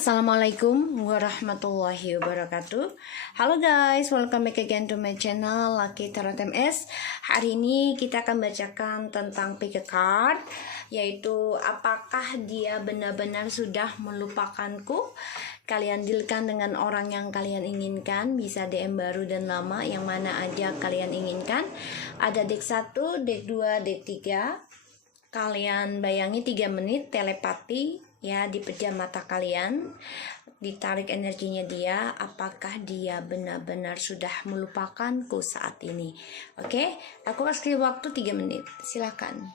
Assalamualaikum warahmatullahi wabarakatuh. Halo guys, welcome back again to my channel Lucky Tarot MS. Hari ini kita akan bacakan tentang pick a card, yaitu apakah dia benar-benar sudah melupakanku. Kalian dealkan dengan orang yang kalian inginkan, bisa DM baru dan lama, yang mana aja kalian inginkan. Ada deck 1, deck 2, deck 3. Kalian bayangi 3 menit telepati ya, dipejam mata kalian, ditarik energinya dia, apakah dia benar-benar sudah melupakanku saat ini. Oke, aku kasih waktu 3 menit, silakan.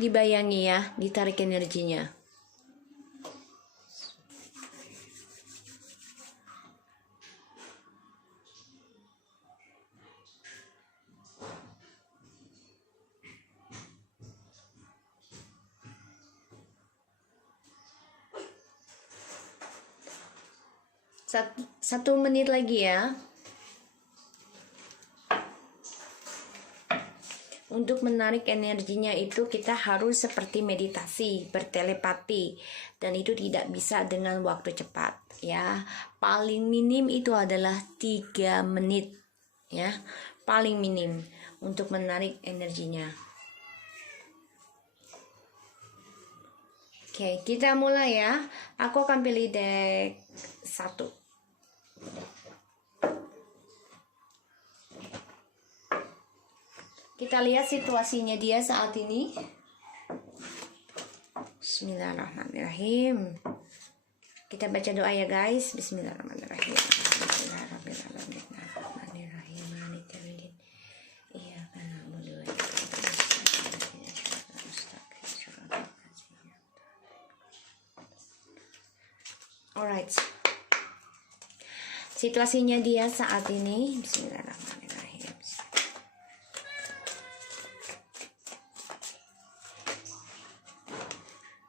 Dibayangi ya, ditarik energinya. Satu menit lagi ya. Untuk menarik energinya itu kita harus seperti meditasi, bertelepati, dan itu tidak bisa dengan waktu cepat ya. Paling minim itu adalah 3 menit ya, paling minim untuk menarik energinya. Oke, kita mulai ya. Aku akan pilih deck 1. Kita lihat situasinya dia saat ini. Bismillahirrahmanirrahim. Kita baca doa ya guys. Bismillahirrahmanirrahim. Bismillahirrahmanirrahim. Alright. Situasinya dia saat ini. Bismillahirrahmanirrahim.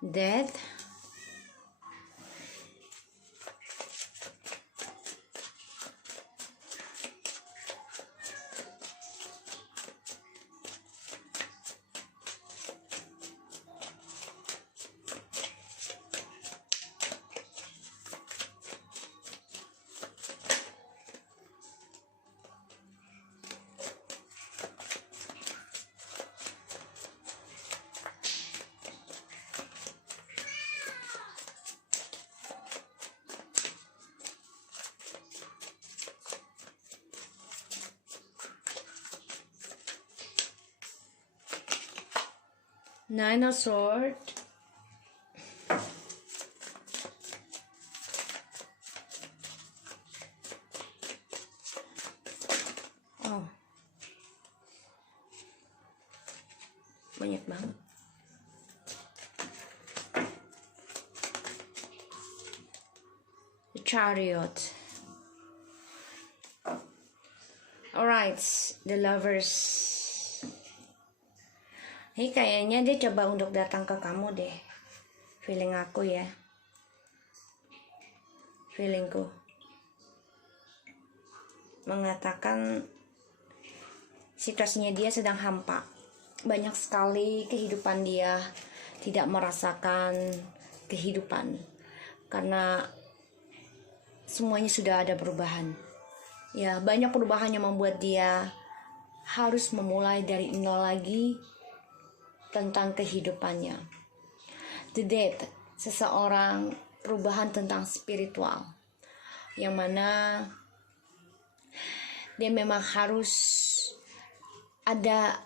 Death, Nine of Swords, oh banyak banget. The Chariot. Alright, the Lovers. Ini kayaknya dia coba untuk datang ke kamu deh. Feeling aku ya. Feelingku mengatakan situasinya dia sedang hampa. Banyak sekali kehidupan dia tidak merasakan kehidupan. Karena semuanya sudah ada perubahan. Ya, banyak perubahan yang membuat dia harus memulai dari nol lagi tentang kehidupannya. The Death, seseorang, perubahan tentang spiritual, yang mana dia memang harus ada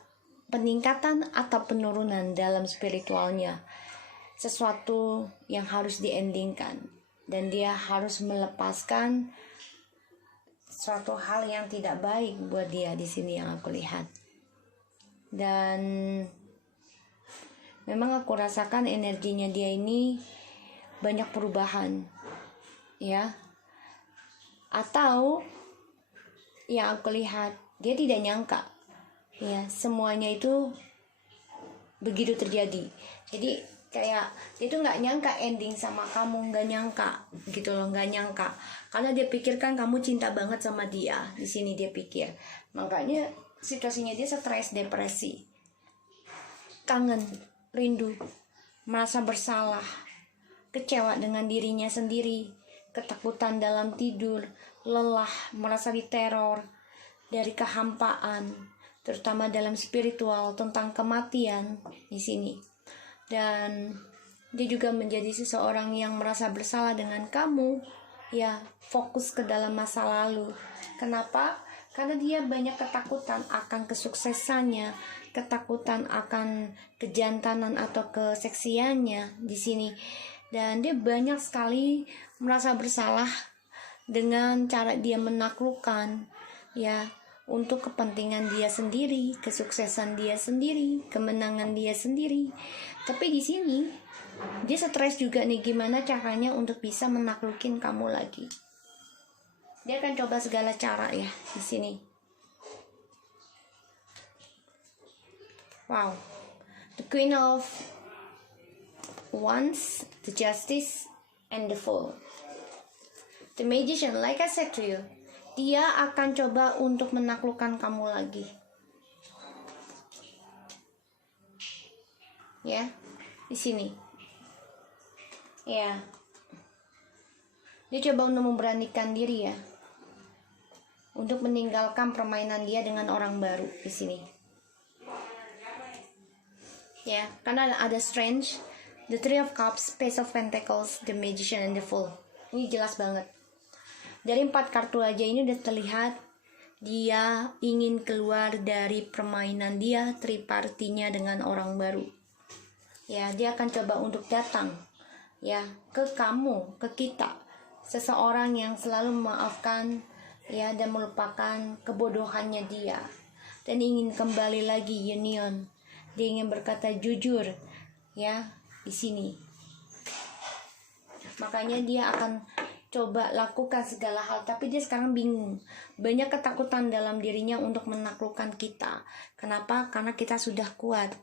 peningkatan atau penurunan dalam spiritualnya, sesuatu yang harus di-endingkan, dan dia harus melepaskan suatu hal yang tidak baik buat dia di sini yang aku lihat. Dan memang aku rasakan energinya dia ini banyak perubahan, ya. Atau yang aku lihat dia tidak nyangka, ya, semuanya itu begitu terjadi. Jadi kayak dia tuh nggak nyangka ending sama kamu, nggak nyangka gitu loh, nggak nyangka, karena dia pikirkan kamu cinta banget sama dia. Di sini dia pikir, makanya situasinya dia stres, depresi, kangen, rindu, merasa bersalah, kecewa dengan dirinya sendiri, ketakutan dalam tidur, lelah, merasa diteror dari kehampaan, terutama dalam spiritual, tentang kematian di sini. Dan dia juga menjadi seseorang yang merasa bersalah dengan kamu, ya, fokus ke dalam masa lalu. Kenapa? Karena dia banyak ketakutan akan kesuksesannya, ketakutan akan kejantanan atau keseksiannya di sini. Dan dia banyak sekali merasa bersalah dengan cara dia menaklukkan, ya, untuk kepentingan dia sendiri, kesuksesan dia sendiri, kemenangan dia sendiri. Tapi di sini dia stres juga nih, gimana caranya untuk bisa menaklukin kamu lagi. Dia akan coba segala cara ya di sini. Wow, the Queen of Wands, the Justice, and the Fool. The Magician, like I said to you, dia akan coba untuk menaklukkan kamu lagi. Ya, di sini. Ya. Dia coba untuk memberanikan diri ya, untuk meninggalkan permainan dia dengan orang baru di sini. Ya, karena ada Strange, the Three of Cups, Page of Pentacles, the Magician, and the Fool. Ini jelas banget. Dari 4 kartu aja ini udah terlihat dia ingin keluar dari permainan dia, tripartinya dengan orang baru. Ya, dia akan coba untuk datang ya ke kamu, ke kita, seseorang yang selalu memaafkan ya dan melupakan kebodohannya dia, dan ingin kembali lagi union. Dia ingin berkata jujur ya di sini. Makanya dia akan coba lakukan segala hal, tapi dia sekarang bingung. Banyak ketakutan dalam dirinya untuk menaklukkan kita. Kenapa? Karena kita sudah kuat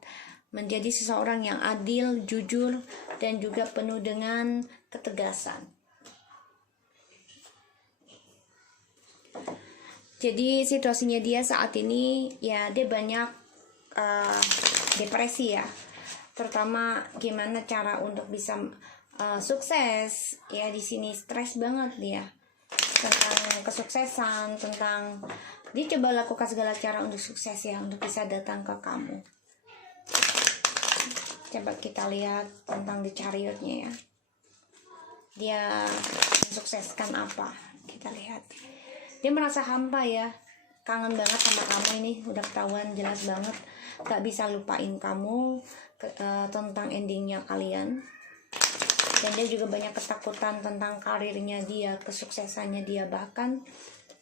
menjadi seseorang yang adil, jujur, dan juga penuh dengan ketegasan. Jadi situasinya dia saat ini ya, dia banyak depresi ya, terutama gimana cara untuk bisa sukses ya. Di sini stres banget dia tentang kesuksesan, tentang dia coba lakukan segala cara untuk sukses ya, untuk bisa datang ke kamu. Coba kita lihat tentang The Chariot-nya ya, dia mensukseskan apa. Kita lihat dia merasa hampa ya, kangen banget sama kamu. Ini udah ketahuan jelas banget, gak bisa lupain kamu tentang endingnya kalian. Dan dia juga banyak ketakutan tentang karirnya dia, kesuksesannya dia, bahkan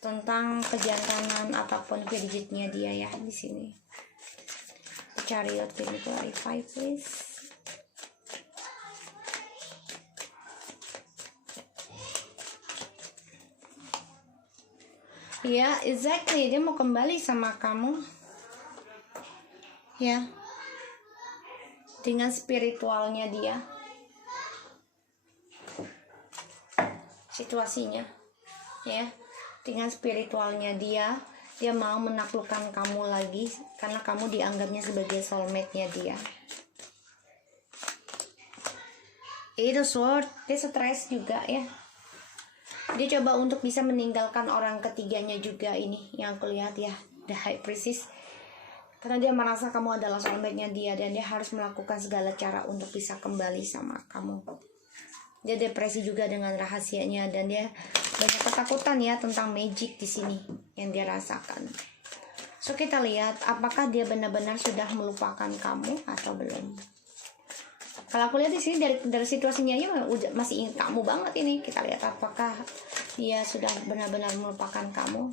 tentang kejantanan ataupun virginnya dia ya di sini. Chariot, can you clarify please? Ya, exactly, dia mau kembali sama kamu ya, dengan spiritualnya dia, situasinya ya, dengan spiritualnya dia mau menaklukkan kamu lagi karena kamu dianggapnya sebagai soulmate-nya dia. Itu sword, dia stres juga ya. Dia coba untuk bisa meninggalkan orang ketiganya juga, ini yang aku lihat ya, the High Priestess. Karena dia merasa kamu adalah soulmate-nya dia, dan dia harus melakukan segala cara untuk bisa kembali sama kamu. Dia depresi juga dengan rahasianya, dan dia banyak ketakutan ya tentang magic di sini yang dia rasakan. So kita lihat apakah dia benar-benar sudah melupakan kamu atau belum. Kalau aku lihat di sini dari situasinya ya masih ingat kamu banget ini. Kita lihat apakah dia sudah benar-benar melupakan kamu.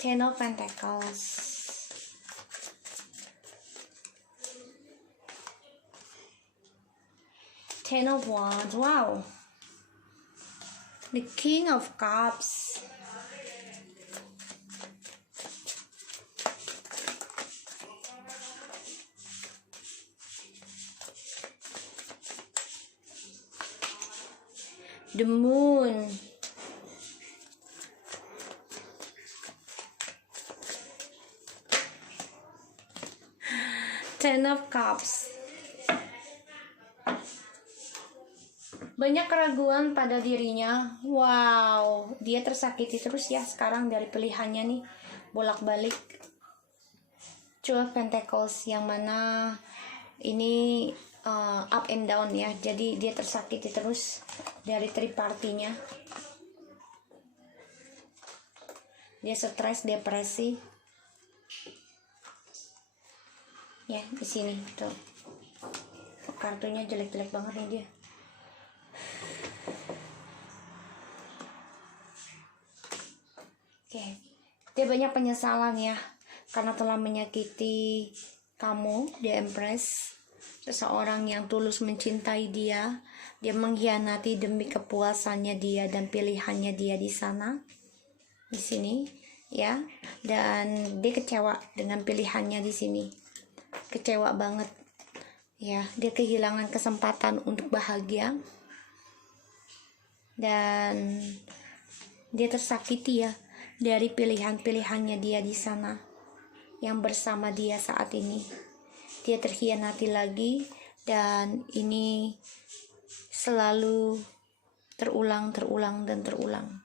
Ten of Pentacles. Ten of Wands. Wow. The King of Cups. The Moon. Ten of Cups. Banyak keraguan pada dirinya. Wow, dia tersakiti terus ya sekarang dari pilihannya nih, bolak-balik. Two of Pentacles, yang mana ini up and down ya. Jadi dia tersakiti terus dari tripartinya. Dia stres, depresi. Ya, di sini tuh. Kartunya jelek-jelek banget nih dia. Oke. Dia banyak penyesalan ya karena telah menyakiti kamu, di Empress. Seseorang yang tulus mencintai dia, dia mengkhianati demi kepuasannya dia dan pilihannya dia di sana, di sini, ya. Dan dia kecewa dengan pilihannya di sini, kecewa banget, ya. Dia kehilangan kesempatan untuk bahagia dan dia tersakiti ya dari pilihan-pilihannya dia di sana, yang bersama dia saat ini. Dia terkhianati lagi dan ini selalu terulang dan terulang.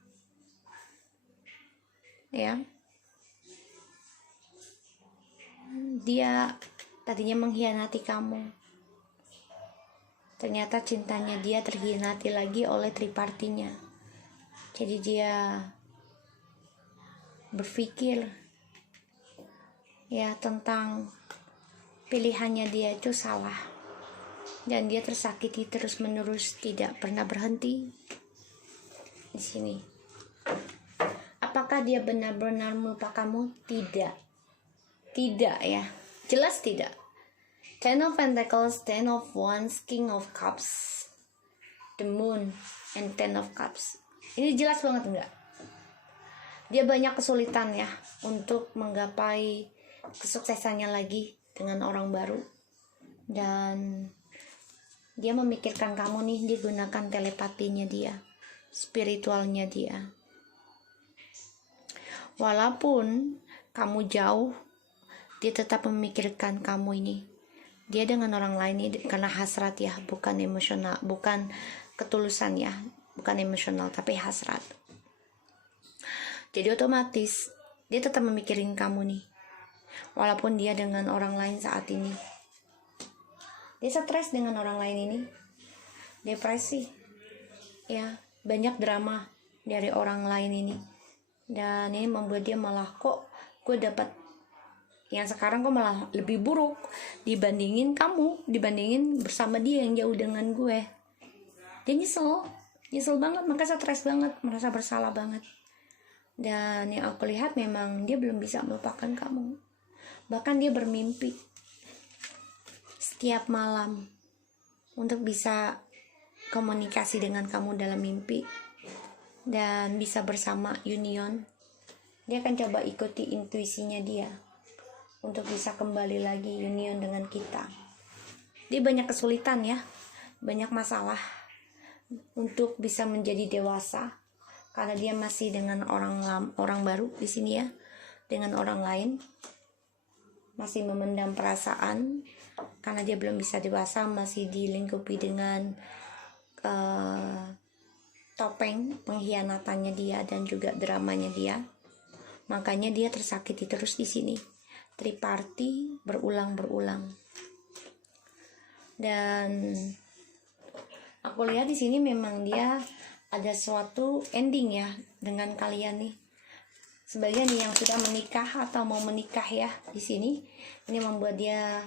Ya. Dia tadinya mengkhianati kamu. Ternyata cintanya dia terkhianati lagi oleh tripartinya. Jadi dia berpikir ya tentang pilihannya dia itu salah, dan dia tersakiti terus-menerus, tidak pernah berhenti. Di sini, apakah dia benar-benar melupakanmu? Tidak ya, jelas tidak. Ten of Pentacles, Ten of Wands, King of Cups, The Moon, and Ten of Cups. Ini jelas banget enggak? Dia banyak kesulitan ya untuk menggapai kesuksesannya lagi dengan orang baru, dan dia memikirkan kamu nih. Dia gunakan telepatinya dia, spiritualnya dia. Walaupun kamu jauh, dia tetap memikirkan kamu ini. Dia dengan orang lain ini karena hasrat ya, bukan emosional, bukan ketulusan ya, bukan emosional, tapi hasrat. Jadi otomatis dia tetap memikirin kamu nih, walaupun dia dengan orang lain saat ini. Dia stres dengan orang lain ini, depresi ya, banyak drama dari orang lain ini, dan ini membuat dia malah, kok gue dapat yang sekarang kok malah lebih buruk dibandingin kamu, dibandingin bersama dia yang jauh dengan gue. Dia nyesel banget, maka stres banget, merasa bersalah banget. Dan yang aku lihat memang dia belum bisa melupakan kamu. Bahkan dia bermimpi setiap malam untuk bisa komunikasi dengan kamu dalam mimpi dan bisa bersama union. Dia akan coba ikuti intuisinya dia untuk bisa kembali lagi union dengan kita. Dia banyak kesulitan ya, banyak masalah untuk bisa menjadi dewasa, karena dia masih dengan orang baru di sini ya, dengan orang lain, masih memendam perasaan karena dia belum bisa dewasa, masih dilingkupi dengan topeng pengkhianatannya dia dan juga dramanya dia. Makanya dia tersakiti terus di sini. Triparti berulang. Dan aku lihat di sini memang dia ada suatu ending ya dengan kalian nih. Sebagian yang sudah menikah atau mau menikah ya di sini, ini membuat dia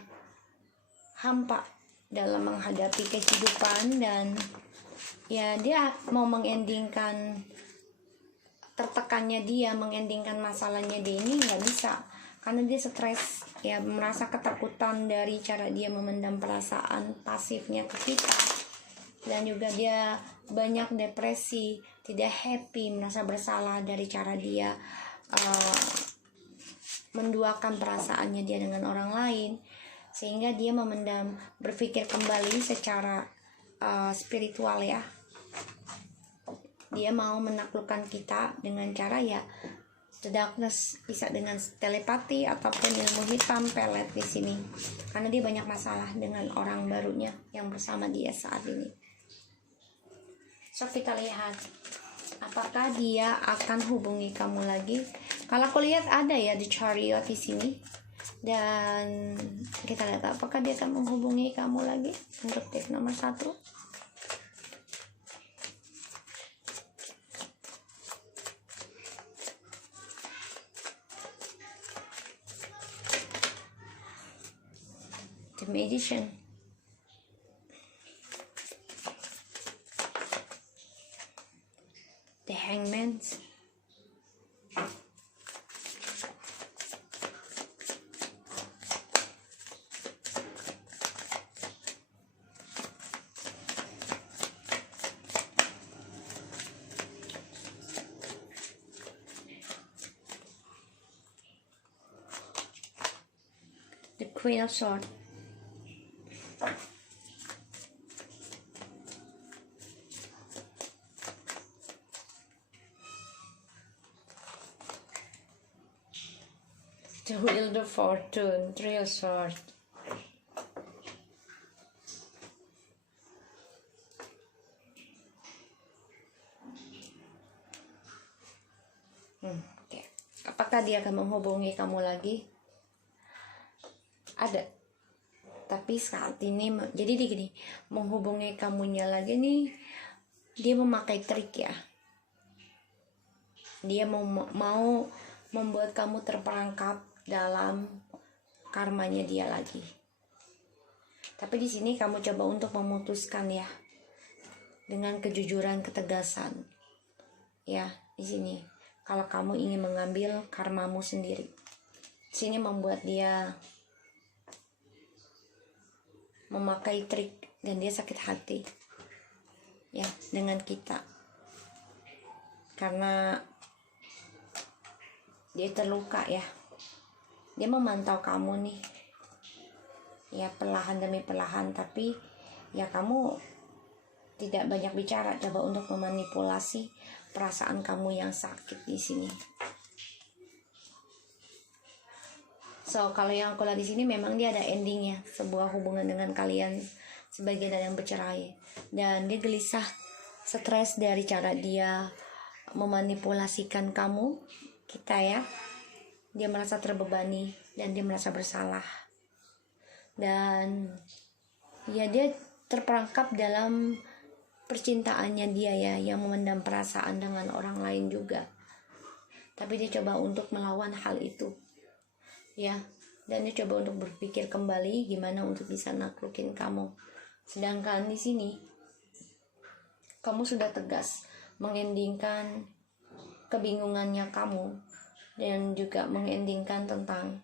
hampa dalam menghadapi kehidupan, dan ya dia mau mengendingkan tertekannya dia, mengendingkan masalahnya dia ini nggak bisa karena dia stres, ya merasa ketakutan dari cara dia memendam perasaan pasifnya ke kita, dan juga dia banyak depresi, tidak happy, merasa bersalah dari cara dia menduakan perasaannya dia dengan orang lain, sehingga dia memendam, berpikir kembali secara spiritual ya. Dia mau menaklukkan kita dengan cara ya the darkness, bisa dengan telepati ataupun ilmu hitam pelet di sini, karena dia banyak masalah dengan orang barunya yang bersama dia saat ini. So kita lihat apakah dia akan hubungi kamu lagi. Kalau aku lihat ada ya di Chariot di sini, dan kita lihat apakah dia akan menghubungi kamu lagi untuk tip nomor 1. The Magician, the Hangman, the Queen of Swords, the Wheel of Fortune, Three of Swords, okay. Apakah dia akan menghubungi kamu lagi? Ada, tapi saat ini jadi dia gini, menghubungi kamunya lagi nih, dia memakai trik ya. Dia mau membuat kamu terperangkap dalam karmanya dia lagi. Tapi di sini kamu coba untuk memutuskan ya, dengan kejujuran, ketegasan. Ya, di sini kalau kamu ingin mengambil karmamu sendiri. Di sini membuat dia memakai trik dan dia sakit hati ya dengan kita, karena dia terluka ya. Dia memantau kamu nih ya, perlahan demi perlahan, tapi ya kamu tidak banyak bicara, coba untuk memanipulasi perasaan kamu yang sakit di sini. So kalau yang aku lihat di sini memang dia ada endingnya, sebuah hubungan dengan kalian sebagai yang bercerai, dan dia gelisah, stres dari cara dia memanipulasikan kita ya. Dia merasa terbebani dan dia merasa bersalah, dan ya dia terperangkap dalam percintaannya dia ya, yang memendam perasaan dengan orang lain juga. Tapi dia coba untuk melawan hal itu ya, dan dia coba untuk berpikir kembali gimana untuk bisa naklukin kamu. Sedangkan di sini kamu sudah tegas mengendingkan kebingungannya kamu, dan juga mengendingkan tentang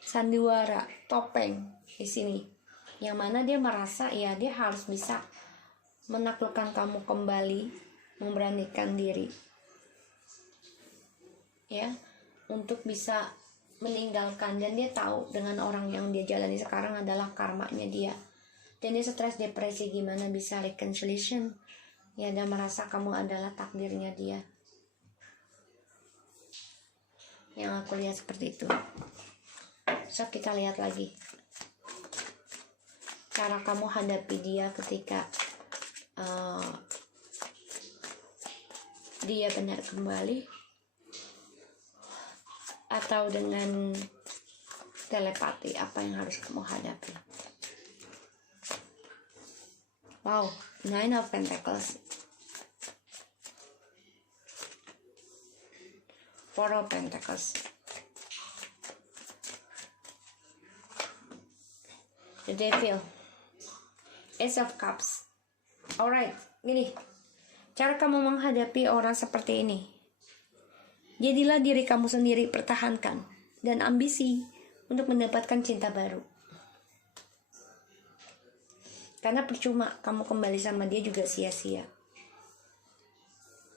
sandiwara topeng di sini, yang mana dia merasa ya dia harus bisa menaklukkan kamu kembali, memberanikan diri ya, untuk bisa meninggalkan. Dan dia tahu dengan orang yang dia jalani sekarang adalah karmanya dia, dan dia stres, depresi, gimana bisa reconciliation ya, dan merasa kamu adalah takdirnya dia. Yang aku lihat seperti itu. So kita lihat lagi cara kamu hadapi dia ketika dia benar kembali, atau dengan telepati, apa yang harus kamu hadapi. Wow, Nine of Pentacles, Four of Pentacles, The Devil, Ace of Cups. Alright, gini, cara kamu menghadapi orang seperti ini. Jadilah diri kamu sendiri, pertahankan dan ambisi untuk mendapatkan cinta baru. Karena percuma kamu kembali sama dia juga sia-sia.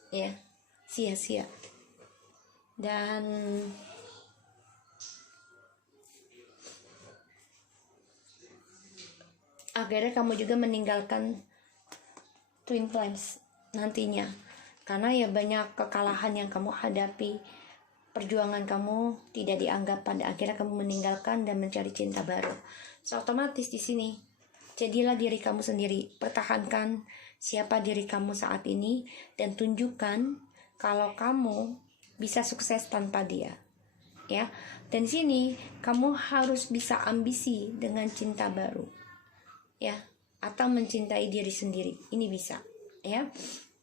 Ya, sia-sia. Dan akhirnya kamu juga meninggalkan Twin Flames nantinya, karena ya banyak kekalahan yang kamu hadapi, perjuangan kamu tidak dianggap, pada akhirnya kamu meninggalkan dan mencari cinta baru. So, otomatis di sini jadilah diri kamu sendiri, pertahankan siapa diri kamu saat ini dan tunjukkan kalau kamu bisa sukses tanpa dia, ya. Dan di sini kamu harus bisa ambisi dengan cinta baru, ya, atau mencintai diri sendiri. Ini bisa, ya.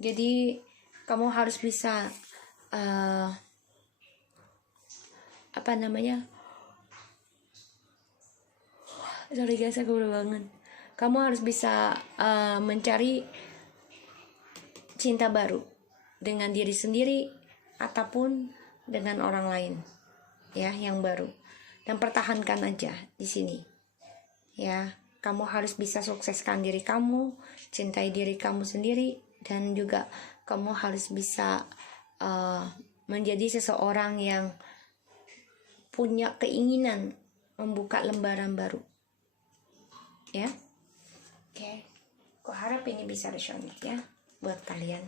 Jadi kamu harus bisa sorry guys, aku udah bangun. Kamu harus bisa mencari cinta baru dengan diri sendiri ataupun dengan orang lain, ya, yang baru. Dan pertahankan aja di sini, ya. Kamu harus bisa sukseskan diri kamu, cintai diri kamu sendiri, dan juga kamu harus bisa menjadi seseorang yang punya keinginan membuka lembaran baru, ya. Oke, aku harap ini bisa resonate ya buat kalian.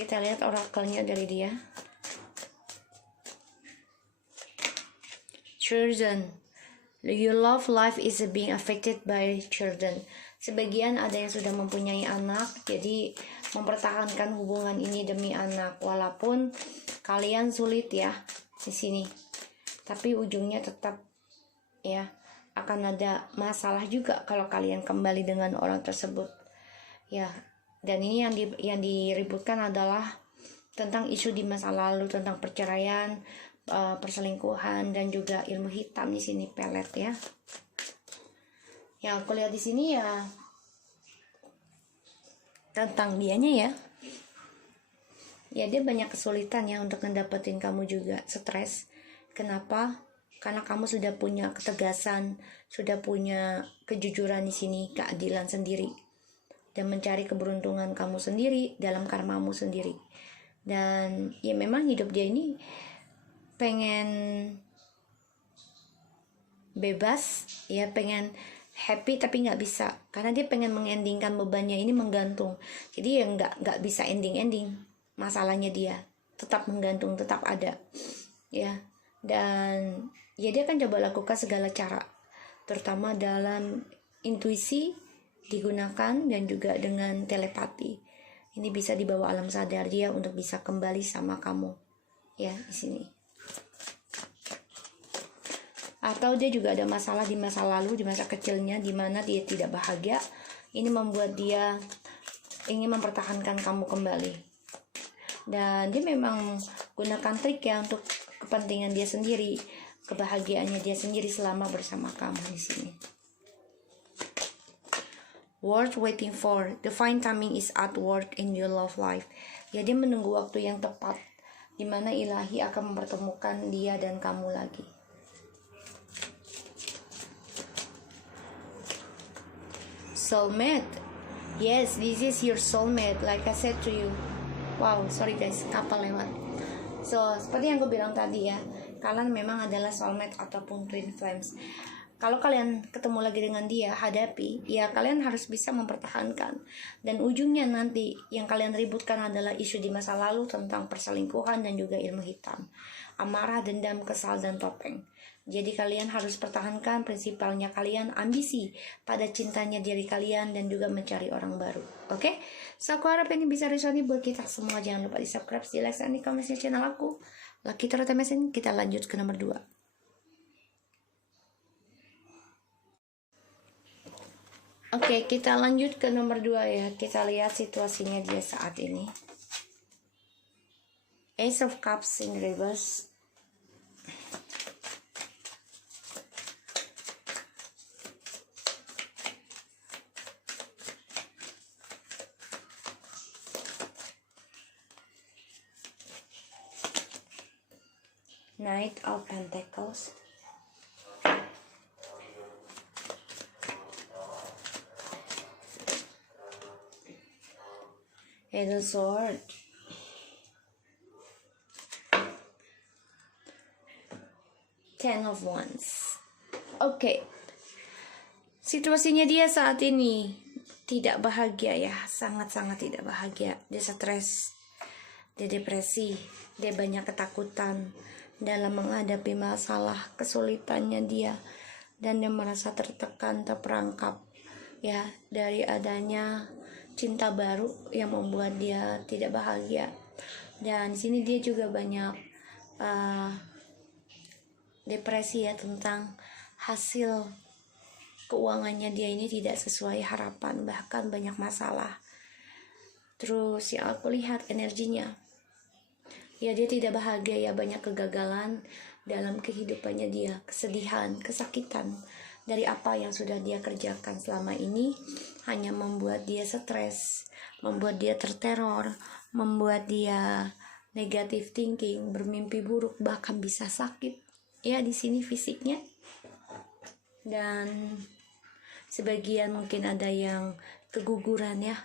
Kita lihat orakelnya dari dia. Children, your love life is being affected by children. Sebagian ada yang sudah mempunyai anak, jadi mempertahankan hubungan ini demi anak, walaupun kalian sulit ya di sini. Tapi ujungnya tetap, ya, akan ada masalah juga kalau kalian kembali dengan orang tersebut, ya. Dan ini yang diributkan adalah tentang isu di masa lalu, tentang perceraian, perselingkuhan, dan juga ilmu hitam di sini, pelet, ya. Yang aku lihat di sini ya tentang dianya, ya. Ya, dia banyak kesulitan ya untuk ngedapetin kamu juga, stres. Kenapa? Karena kamu sudah punya ketegasan, sudah punya kejujuran di sini, keadilan sendiri, dan mencari keberuntungan kamu sendiri dalam karmamu sendiri. Dan ya memang hidup dia ini pengen bebas, ya, pengen happy tapi nggak bisa, karena dia pengen mengendingkan bebannya ini menggantung. Jadi ya nggak bisa ending masalahnya, dia tetap menggantung, tetap ada, ya. Dan ya dia akan coba lakukan segala cara, terutama dalam intuisi digunakan, dan juga dengan telepati. Ini bisa dibawa alam sadar dia untuk bisa kembali sama kamu, ya, di sini. Atau dia juga ada masalah di masa lalu, di masa kecilnya, di mana dia tidak bahagia. Ini membuat dia ingin mempertahankan kamu kembali. Dan dia memang gunakan trik ya untuk kepentingan dia sendiri, kebahagiaannya dia sendiri selama bersama kamu di sini. Worth waiting for, divine timing is at work in your love life. Jadi menunggu waktu yang tepat, di mana ilahi akan mempertemukan dia dan kamu lagi. Soulmate, yes, this is your soulmate, like I said to you. Wow, sorry guys, kapal lewat. So, seperti yang gue bilang tadi ya, kalian memang adalah soulmate ataupun twin flames. Kalau kalian ketemu lagi dengan dia, hadapi, ya kalian harus bisa mempertahankan. Dan ujungnya nanti yang kalian ributkan adalah isu di masa lalu tentang perselingkuhan dan juga ilmu hitam, amarah, dendam, kesal, dan topeng. Jadi kalian harus pertahankan prinsipalnya kalian, ambisi pada cintanya diri kalian, dan juga mencari orang baru. Oke? So, aku harap ini bisa resonate buat kita semua. Jangan lupa di subscribe, di like, dan di komen channel aku. Lucky Tarot MSN, kita lanjut ke nomor 2. Oke, kita lanjut ke nomor 2 ya. Kita lihat situasinya dia saat ini. Ace of Cups in reverse. Knight of Pentacles. Eight of Swords. Ten of Wands. Oke. Situasinya dia saat ini tidak bahagia ya, sangat-sangat tidak bahagia. Dia stres, dia depresi, dia banyak ketakutan dalam menghadapi masalah, kesulitannya dia, dan dia merasa tertekan, terperangkap ya dari adanya cinta baru yang membuat dia tidak bahagia. Dan di sini dia juga banyak depresi ya, tentang hasil keuangannya dia ini tidak sesuai harapan, bahkan banyak masalah. Terus yang aku lihat energinya ya, dia tidak bahagia ya, banyak kegagalan dalam kehidupannya dia, kesedihan, kesakitan dari apa yang sudah dia kerjakan selama ini, hanya membuat dia stres, membuat dia terteror, membuat dia negative thinking, bermimpi buruk, bahkan bisa sakit ya di sini fisiknya. Dan sebagian mungkin ada yang keguguran ya,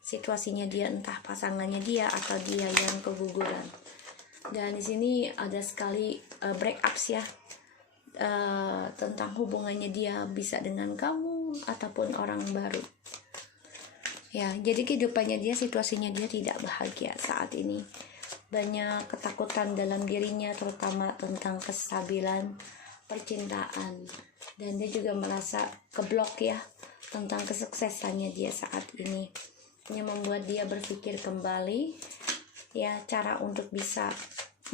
situasinya dia, entah pasangannya dia atau dia yang keguguran. Dan di sini ada sekali breakups ya, tentang hubungannya dia bisa dengan kamu ataupun orang baru ya. Jadi kehidupannya dia, situasinya dia tidak bahagia saat ini, banyak ketakutan dalam dirinya, terutama tentang kestabilan percintaan, dan dia juga merasa keblok ya tentang kesuksesannya dia saat ini. Ini membuat dia berpikir kembali ya, cara untuk bisa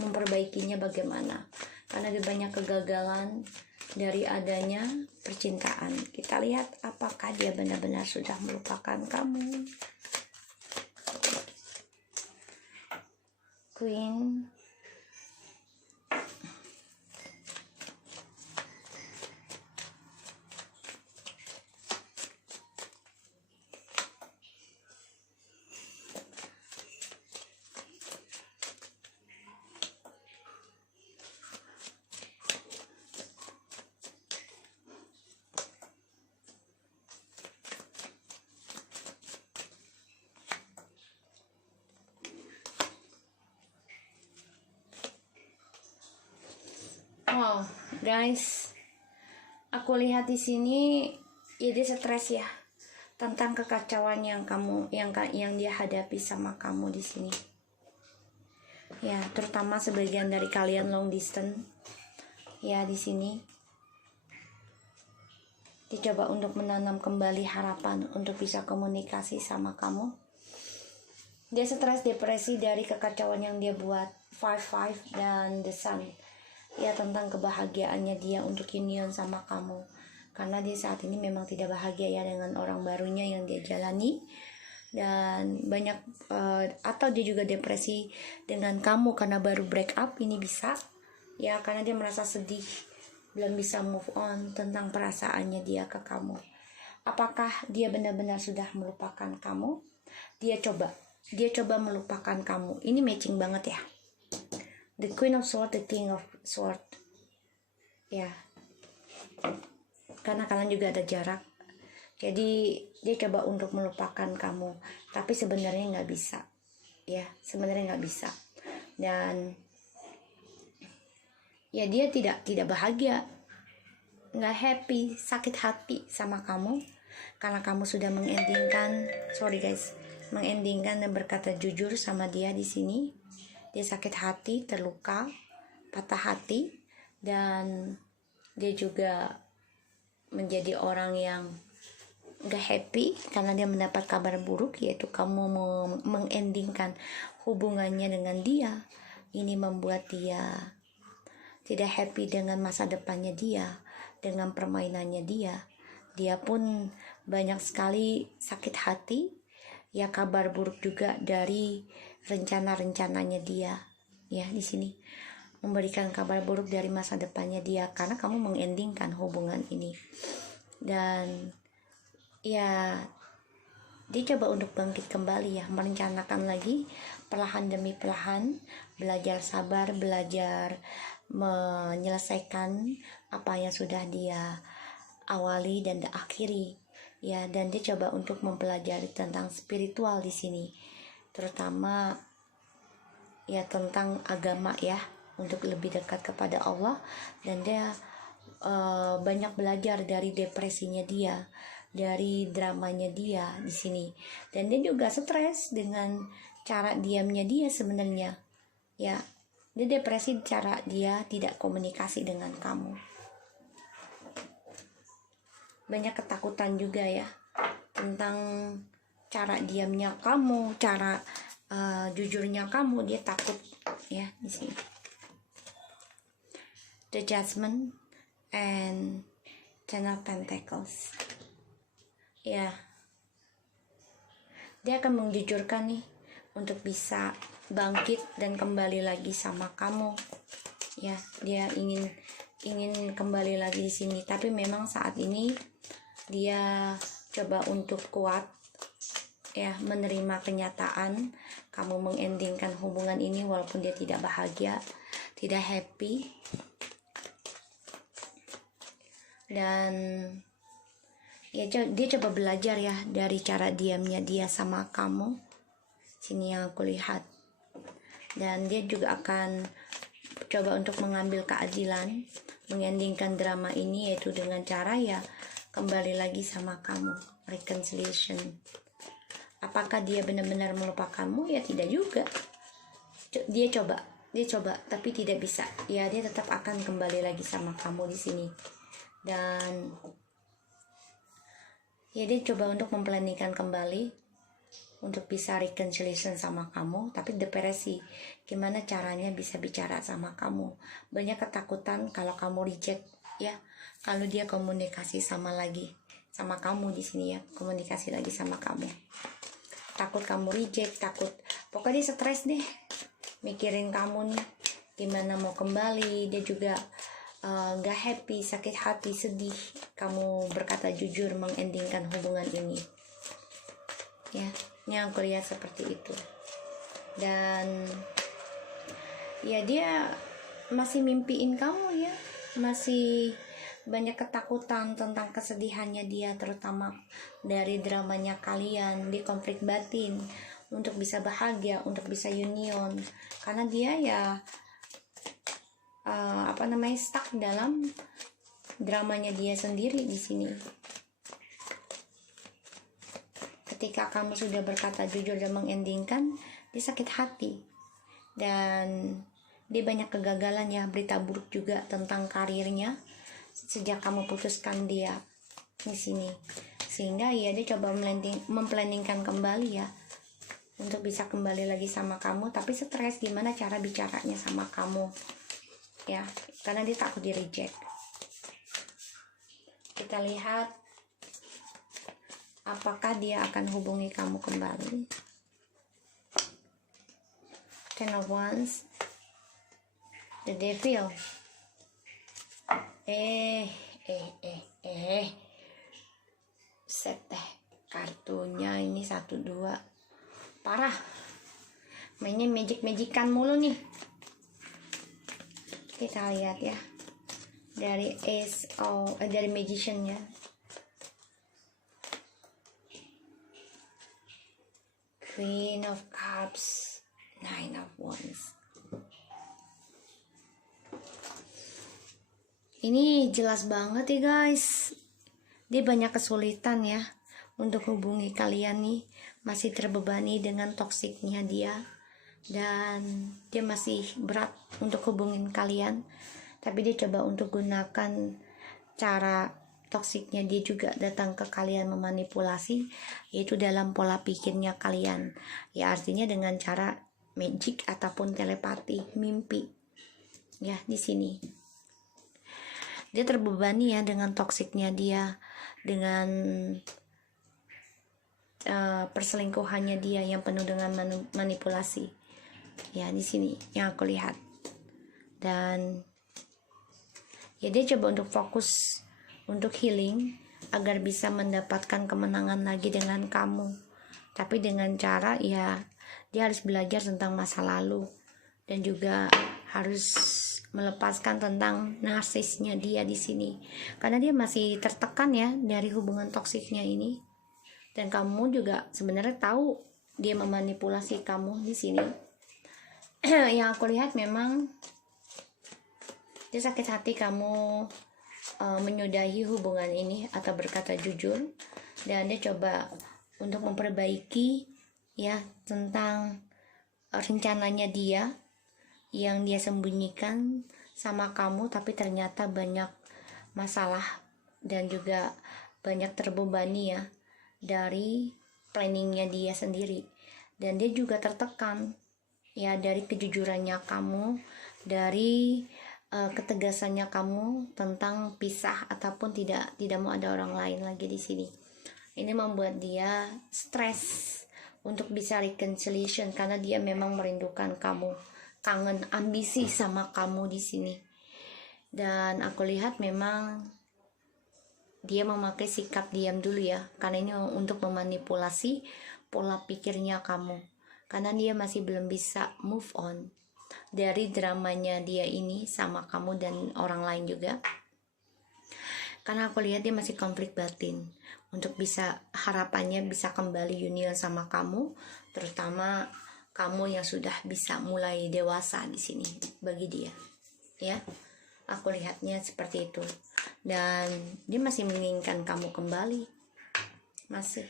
memperbaikinya bagaimana, karena ada banyak kegagalan dari adanya percintaan. Kita lihat apakah dia benar-benar sudah melupakan kamu. Queen. Wow, guys, aku lihat di sini ya, dia stres ya tentang kekacauan yang dia hadapi sama kamu di sini. Ya, terutama sebagian dari kalian long distance. Ya, di sini dicoba untuk menanam kembali harapan untuk bisa komunikasi sama kamu. Dia stres, depresi dari kekacauan yang dia buat. 5-5 dan the sun. Ya, tentang kebahagiaannya dia untuk union sama kamu, karena dia saat ini memang tidak bahagia ya dengan orang barunya yang dia jalani, dan banyak atau dia juga depresi dengan kamu karena baru break up. Ini bisa ya, karena dia merasa sedih, belum bisa move on tentang perasaannya dia ke kamu. Apakah dia benar-benar sudah melupakan kamu? Dia coba melupakan kamu. Ini matching banget ya, the Queen of Swords, the King of Swords ya, karena kalian juga ada jarak. Jadi dia coba untuk melupakan kamu, tapi sebenarnya nggak bisa ya, sebenarnya nggak bisa. Dan ya, dia tidak bahagia, nggak happy, sakit hati sama kamu karena kamu sudah mengendingkan dan berkata jujur sama dia. Di sini dia sakit hati, terluka, patah hati, dan dia juga menjadi orang yang gak happy karena dia mendapat kabar buruk, yaitu kamu mengendingkan hubungannya dengan dia. Ini membuat dia tidak happy dengan masa depannya dia, dengan permainannya dia. Dia pun banyak sekali sakit hati, ya kabar buruk juga dari rencana-rencananya dia. Ya, di sini memberikan kabar buruk dari masa depannya dia karena kamu mengendingkan hubungan ini. Dan ya, dia coba untuk bangkit kembali ya, merencanakan lagi perlahan demi perlahan, belajar sabar, belajar menyelesaikan apa yang sudah dia awali dan akhiri ya. Dan dia coba untuk mempelajari tentang spiritual di sini, terutama ya tentang agama ya, untuk lebih dekat kepada Allah. Dan dia banyak belajar dari depresinya dia, dari dramanya dia di sini. Dan dia juga stres dengan cara diamnya dia sebenarnya ya. Dia depresi cara dia tidak komunikasi dengan kamu. Banyak ketakutan juga ya tentang cara diamnya kamu, cara jujurnya kamu. Dia takut ya di sini. The Judgment and Ten of Pentacles. Ya, dia akan menjujurkan nih untuk bisa bangkit dan kembali lagi sama kamu. Ya, dia ingin kembali lagi di sini, tapi memang saat ini dia coba untuk kuat ya, menerima kenyataan kamu mengendingkan hubungan ini walaupun dia tidak bahagia, tidak happy. Dan ya, dia coba belajar ya dari cara diamnya dia sama kamu. Sini yang aku lihat. Dan dia juga akan coba untuk mengambil keadilan, mengendingkan drama ini, yaitu dengan cara ya kembali lagi sama kamu, reconciliation. Apakah dia benar-benar melupakanmu? Ya tidak juga. Dia coba tapi tidak bisa. Ya, dia tetap akan kembali lagi sama kamu di sini. Dan ya, dia coba untuk memplanningkan kembali untuk bisa reconciliation sama kamu, tapi depresi. Gimana caranya bisa bicara sama kamu? Banyak ketakutan kalau kamu reject ya. Kalau dia komunikasi sama kamu di sini ya, komunikasi lagi sama kamu. Takut kamu reject, takut. Pokoknya dia stres deh mikirin kamu nih. Gimana mau kembali? Dia juga gak happy, sakit hati, sedih kamu berkata jujur mengendingkan hubungan ini ya. Yang aku lihat seperti itu. Dan ya, dia masih mimpiin kamu ya, masih banyak ketakutan tentang kesedihannya dia, terutama dari dramanya kalian di konflik batin, untuk bisa bahagia, untuk bisa union. Karena dia ya stuck dalam dramanya dia sendiri di sini. Ketika kamu sudah berkata jujur dan mengendingkan, dia sakit hati. Dan dia banyak kegagalan ya, berita buruk juga tentang karirnya sejak kamu putuskan dia di sini. Sehingga ya, dia coba memplanningkan kembali ya untuk bisa kembali lagi sama kamu, tapi stres gimana cara bicaranya sama kamu ya, karena dia takut di reject. Kita lihat apakah dia akan hubungi kamu kembali. Ten of Wands, the Devil. Set deh kartunya ini 1, 2. Parah, mainnya magic-magican mulu nih. Kita lihat ya dari dari Magician ya. Queen of Cups, Nine of Wands. Ini jelas banget ya guys, dia banyak kesulitan ya untuk hubungi kalian nih, masih terbebani dengan toksiknya dia. Dan dia masih berat untuk hubungin kalian, tapi dia coba untuk gunakan cara toksiknya dia juga datang ke kalian, memanipulasi, yaitu dalam pola pikirnya kalian ya, artinya dengan cara magic ataupun telepati, mimpi ya. Di sini dia terbebani ya dengan toksiknya dia, dengan perselingkuhannya dia yang penuh dengan manipulasi. Ya, di sini yang aku lihat. Dan ya dia coba untuk fokus untuk healing agar bisa mendapatkan kemenangan lagi dengan kamu. Tapi dengan cara ya dia harus belajar tentang masa lalu dan juga harus melepaskan tentang narsisnya dia di sini. Karena dia masih tertekan ya dari hubungan toksiknya ini. Dan kamu juga sebenarnya tahu dia memanipulasi kamu di sini. Yang aku lihat memang dia sakit hati kamu menyudahi hubungan ini atau berkata jujur, dan dia coba untuk memperbaiki ya tentang rencananya dia yang dia sembunyikan sama kamu, tapi ternyata banyak masalah dan juga banyak terbebani ya dari planningnya dia sendiri. Dan dia juga tertekan ya dari kejujurannya kamu, dari ketegasannya kamu tentang pisah ataupun tidak mau ada orang lain lagi di sini. Ini membuat dia stres untuk bisa reconciliation karena dia memang merindukan kamu, kangen, ambisi sama kamu di sini. Dan aku lihat memang dia memakai sikap diam dulu ya, karena ini untuk memanipulasi pola pikirnya kamu. Karena dia masih belum bisa move on dari dramanya dia ini sama kamu dan orang lain juga. Karena aku lihat dia masih konflik batin untuk bisa, harapannya bisa kembali union sama kamu, terutama kamu yang sudah bisa mulai dewasa di sini bagi dia. Ya, aku lihatnya seperti itu. Dan dia masih menginginkan kamu kembali. Masih.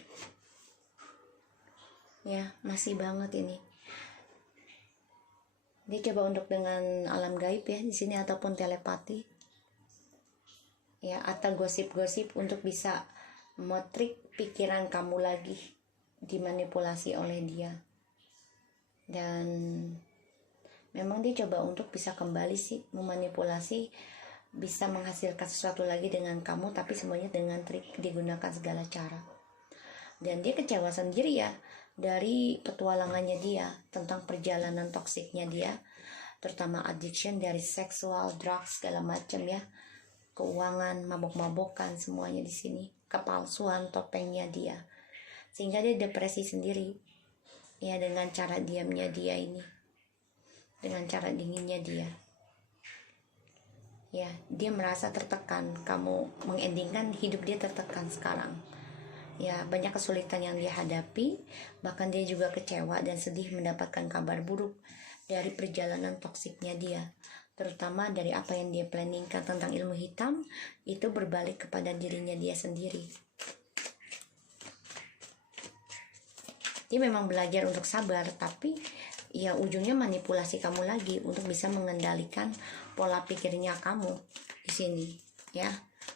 Ya, masih banget ini. Dia coba untuk dengan alam gaib ya di sini ataupun telepati. Ya, atau gosip-gosip untuk bisa metrik pikiran kamu lagi, dimanipulasi oleh dia. Dan memang dia coba untuk bisa kembali sih memanipulasi, bisa menghasilkan sesuatu lagi dengan kamu, tapi semuanya dengan trik, digunakan segala cara. Dan dia kecewa sendiri ya dari petualangannya dia tentang perjalanan toksiknya dia, terutama addiction dari seksual, drugs, segala macam ya, keuangan, mabok-mabokan, semuanya di sini, kepalsuan topengnya dia, sehingga dia depresi sendiri ya dengan cara diamnya dia ini, dengan cara dinginnya dia. Ya, dia merasa tertekan, kamu mengendingkan hidup dia tertekan sekarang. Ya, banyak kesulitan yang dia hadapi, bahkan dia juga kecewa dan sedih mendapatkan kabar buruk dari perjalanan toksiknya dia, terutama dari apa yang dia planningkan tentang ilmu hitam itu berbalik kepada dirinya dia sendiri. Dia memang belajar untuk sabar, tapi ya ujungnya manipulasi kamu lagi untuk bisa mengendalikan pola pikirnya kamu di sini ya.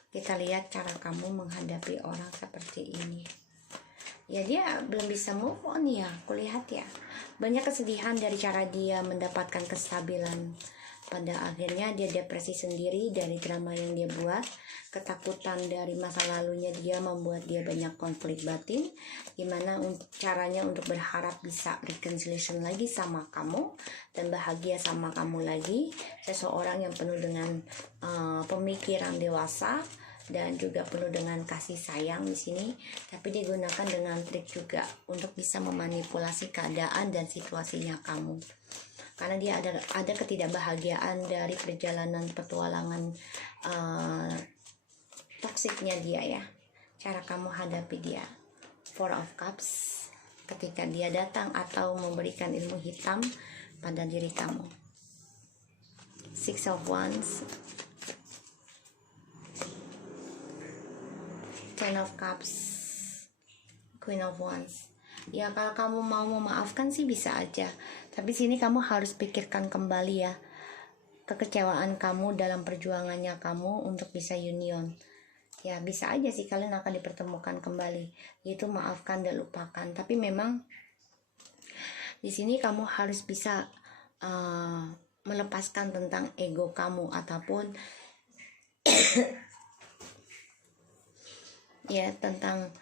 Kita lihat cara kamu menghadapi orang seperti ini. Ya, dia belum bisa move on ya, kulihat ya. Banyak kesedihan dari cara dia mendapatkan kestabilan. Pada akhirnya dia depresi sendiri dari drama yang dia buat. Ketakutan dari masa lalunya dia membuat dia banyak konflik batin. Gimana caranya untuk berharap bisa reconciliation lagi sama kamu dan bahagia sama kamu lagi. Seseorang yang penuh dengan pemikiran dewasa dan juga penuh dengan kasih sayang di sini, tapi digunakan dengan trik juga untuk bisa memanipulasi keadaan dan situasinya kamu. Karena dia ada ketidakbahagiaan dari perjalanan petualangan toksiknya dia ya. Cara kamu hadapi dia. Four of Cups ketika dia datang atau memberikan ilmu hitam pada diri kamu. Six of Wands, Ten of Cups, Queen of Wands. Ya, kalau kamu mau memaafkan sih bisa aja, tapi sini kamu harus pikirkan kembali ya kekecewaan kamu dalam perjuangannya kamu untuk bisa union. Ya, bisa aja sih kalian akan dipertemukan kembali, yaitu maafkan dan lupakan. Tapi memang di sini kamu harus bisa melepaskan tentang ego kamu ataupun ya tentang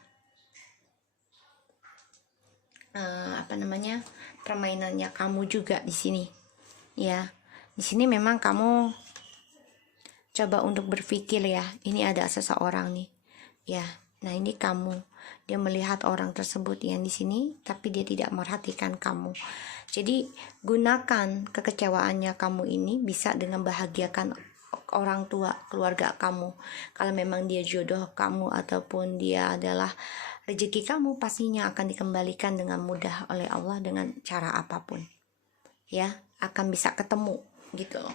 permainannya kamu juga di sini. Ya, di sini memang kamu coba untuk berpikir ya, ini ada seseorang nih. Ya, nah ini kamu. Dia melihat orang tersebut yang di sini, tapi dia tidak merhatikan kamu. Jadi gunakan kekecewaannya kamu ini bisa dengan bahagiakan orang tua, keluarga kamu. Kalau memang dia jodoh kamu ataupun dia adalah rezeki kamu, pastinya akan dikembalikan dengan mudah oleh Allah dengan cara apapun. Ya, akan bisa ketemu gitu loh.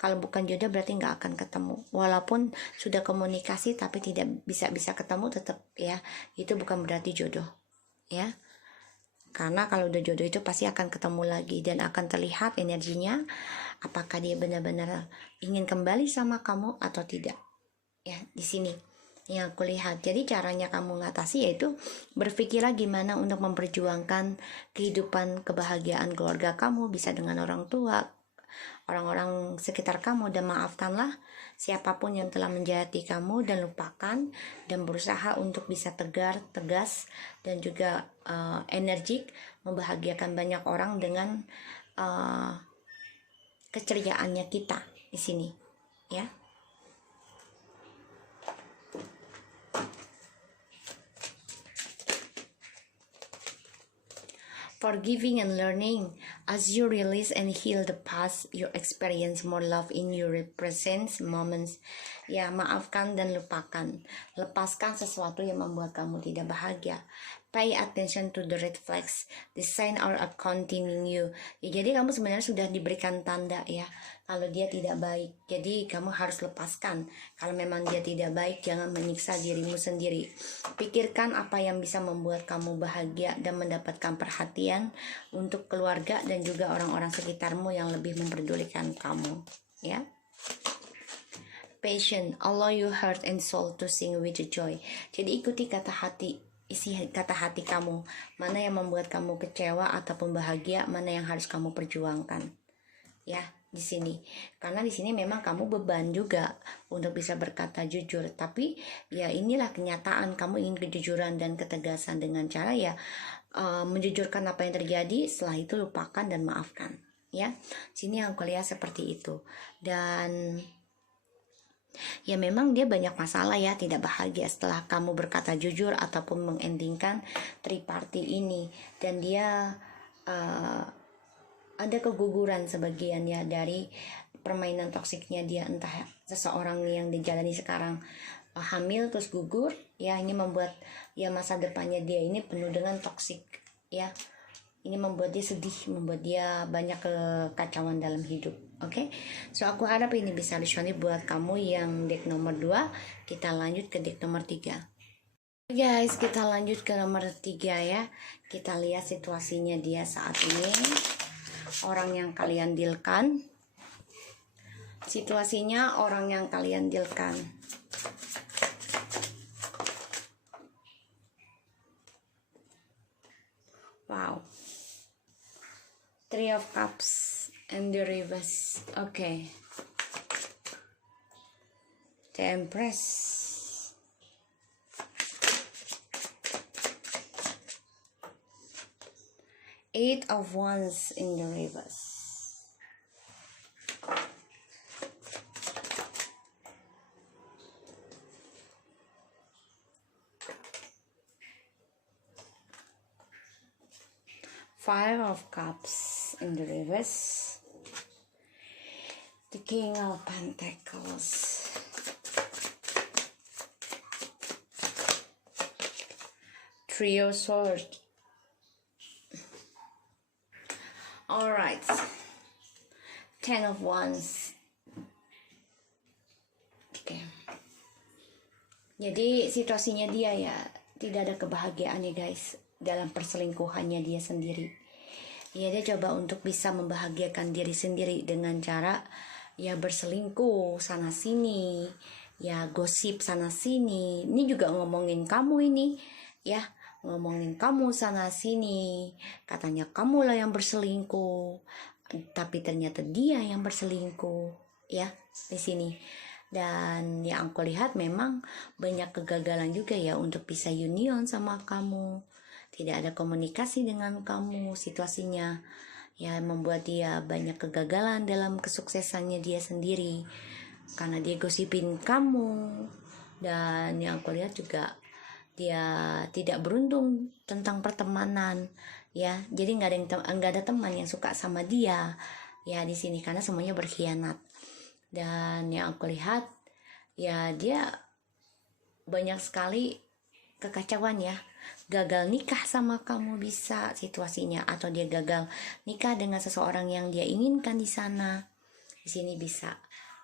Kalau bukan jodoh berarti nggak akan ketemu. Walaupun sudah komunikasi tapi tidak bisa ketemu, tetap ya itu bukan berarti jodoh ya. Karena kalau udah jodoh itu pasti akan ketemu lagi dan akan terlihat energinya, apakah dia benar-benar ingin kembali sama kamu atau tidak. Ya, di sini yang aku lihat. Jadi caranya kamu ngatasi yaitu berpikirlah gimana untuk memperjuangkan kehidupan kebahagiaan keluarga kamu, bisa dengan orang tua, orang-orang sekitar kamu, dan maafkanlah siapapun yang telah menjahati kamu dan lupakan, dan berusaha untuk bisa tegas dan juga energik membahagiakan banyak orang dengan keceriaannya kita di sini ya. Forgiving and learning. As you release and heal the past, you experience more love in your present moments. Ya, maafkan dan lupakan. Lepaskan sesuatu yang membuat kamu tidak bahagia. Pay attention to the red flags. The sign are accompanying you. Ya, jadi kamu sebenarnya sudah diberikan tanda ya, kalau dia tidak baik. Jadi kamu harus lepaskan. Kalau memang dia tidak baik, jangan menyiksa dirimu sendiri. Pikirkan apa yang bisa membuat kamu bahagia dan mendapatkan perhatian untuk keluarga dan juga orang-orang sekitarmu yang lebih memperdulikan kamu ya. Passion, allow your heart and soul to sing with joy. Jadi ikuti kata hati, isi kata hati kamu, mana yang membuat kamu kecewa ataupun bahagia, mana yang harus kamu perjuangkan ya di sini. Karena di sini memang kamu beban juga untuk bisa berkata jujur, tapi ya inilah kenyataan, kamu ingin kejujuran dan ketegasan dengan cara ya menjujurkan apa yang terjadi, setelah itu lupakan dan maafkan ya. Sini yang aku lihat seperti itu. Dan ya memang dia banyak masalah ya, tidak bahagia setelah kamu berkata jujur ataupun mengendingkan triparty ini. Dan dia ada keguguran sebagian ya dari permainan toksiknya dia, entah seseorang yang dijalani sekarang hamil terus gugur ya, ini membuat ya masa depannya dia ini penuh dengan toksik ya. Ini membuat dia sedih, membuat dia banyak kekacauan dalam hidup. Oke, so aku harap ini bisa resonate buat kamu yang deck nomor 2. Kita lanjut ke deck nomor 3. Guys, kita lanjut ke nomor 3 ya. Kita lihat situasinya dia saat ini. Orang yang kalian dealkan. Situasinya orang yang kalian dealkan. Wow. Three of Cups and the reverse. Okay. The Empress. Eight of Wands in the reverse. Five of Cups in the reverse. The King of Pentacles. Three of Swords. Alright. Ten of Wands. Oke. Jadi situasinya dia ya tidak ada kebahagiaan ya guys, dalam perselingkuhannya dia sendiri. Ya dia coba untuk bisa membahagiakan diri sendiri dengan cara ya berselingkuh sana sini, ya gosip sana sini. Ini juga ngomongin kamu ini ya, ngomongin kamu sana sini, katanya kamulah yang berselingkuh, tapi ternyata dia yang berselingkuh ya di sini. Dan yang aku lihat memang banyak kegagalan juga ya untuk bisa union sama kamu. tidak ada komunikasi dengan kamu, situasinya ya membuat dia banyak kegagalan dalam kesuksesannya dia sendiri karena dia gosipin kamu. Dan yang aku lihat juga dia tidak beruntung tentang pertemanan ya, jadi nggak ada teman yang suka sama dia ya di sini karena semuanya berkhianat. Dan yang aku lihat ya dia banyak sekali kekacauan ya, gagal nikah sama kamu bisa situasinya, atau dia gagal nikah dengan seseorang yang dia inginkan di sana, di sini bisa.